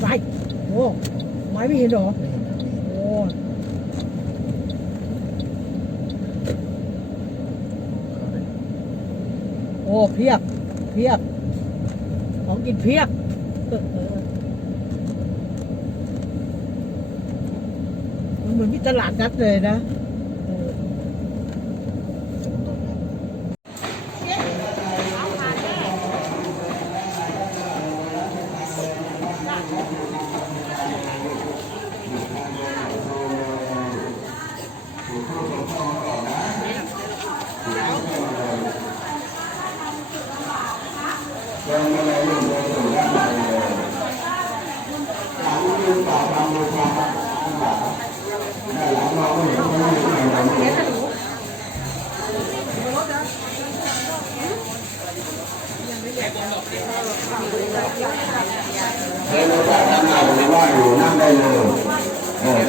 ไซค์โอ้ไม้ไม่เห็นหรอ โอ้โอ้เพียบ เพียบ ของกินเพียบเออเออมันเหมือนมีตลาดนัดเลยนะ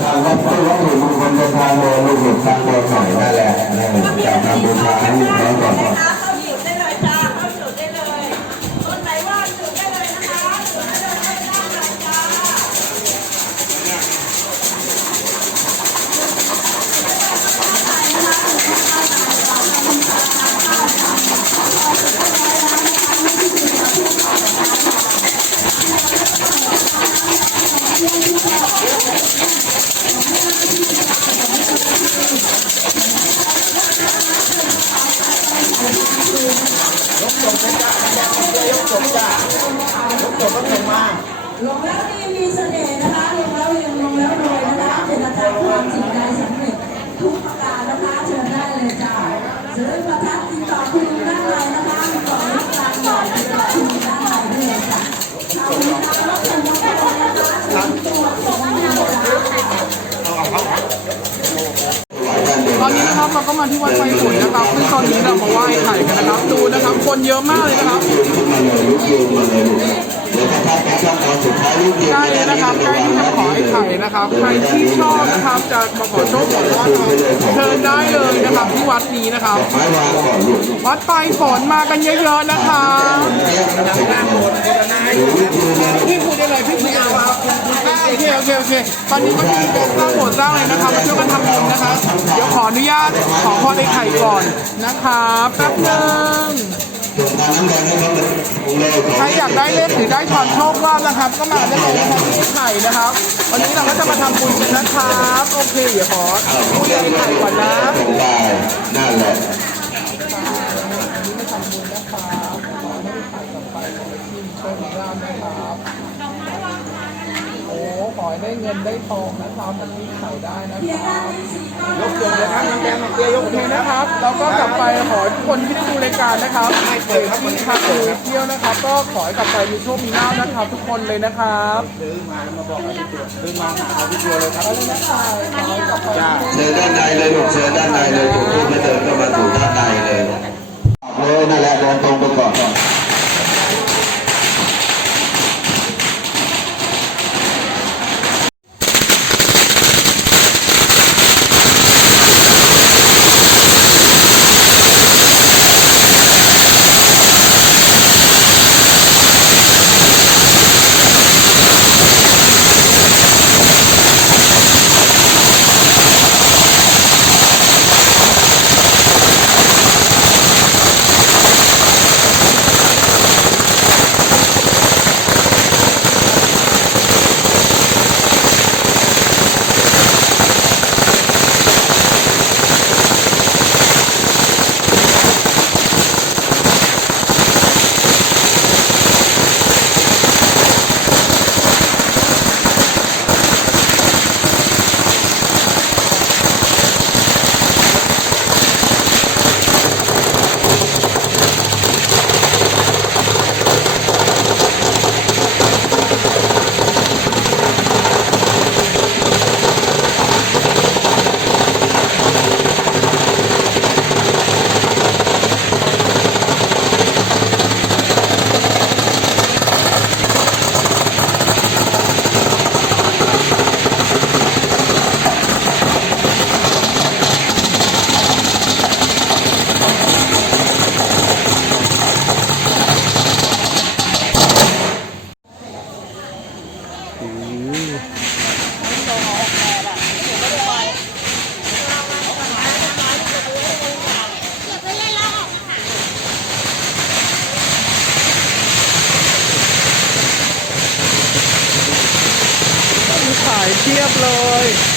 ทางวัดพุทธวัตถุมงคลเป็นทางเดินลูกหลุดทางเดินหน่อยนั่นแหละนั่นจากทางบูชาให้เรียบร้อยก่อน ลงแล้วนี่มีเสน่ห์นะคะลงแล้วยังลงแล้วรวยนะคะเจรจาความสิ่งใดสำเร็จทุกประการนะคะเชิญได้เลยจ้าซื้อประทัดติดต่อคุณลุงได้เลยนะคะ ตอนนี้นะครับเราก็มาที่วัดไฟฝนนะครับซึ่งตอนนี้เรามาไหว้ไข่กันนะครับ ดูนะครับ คนเยอะมากเลยนะครับมาเลยลุกยืนมาเลยเดี๋ยวประทับประทับตอนสุดท้ายลุกยืนใกล้เลยนะครับใกล้ที่จะขอไอ้ไข่นะครับ ใครที่ชอบนะครับจะมาขอโชคขอลาภเชิญได้เลยนะครับที่วัดนี้นะครับ วัดไฟฝนมากันเยอะๆนะคะพี่พูดได้เลยพี่พูดเอาครับโอเคโอเคโอเคตอนนี้ก็มีการสร้างโบสถ์สร้างอะไรนะครับมาช่วยกันทำบุญนะคะเย ออนุญาตขอพรไอ้ไข่ก่อนนะครับแป๊บนึงส่งใครอยากได้เลขหรือได้ความโชคลาภนะครับ ก็มาได้เลยนะครับที่ไข่นะครับ วันนี้เราก็จะมาทำบุญกันนะครับโอเคเดี๋ยวขอพูดเรื่องไอ้ไข่ก่อนนะได้นั่นแหละขอให้ไข่กลับไปขอให้ทีมโชคดีนะครับ ได้เงินได้ทองนะครับมันมีไข่ได้นะครับยกเกินเลยครับน้ำแดงมาเตียยกเทนะครับแล้วก็กลับไปขอทุกคนที่ได้ดูรายการนะครับเปิดที่ทางดูเที่ยวนะครับ ก็ขอให้กลับไปมีโชคมีลาภนะครับ ทุกคนเลยนะครับซื้อมามาบอกกับพี่ตัวซื้อมาหาพี่ตัวเลยครับแล้วนะคะขอให้กลับไปเชิญด้านในเลยลูกเชิญด้านในเลยถูกที่ไม่เดินก็มาถูกด้านในเลยเลยนั่นแหละเดินต ยบเลย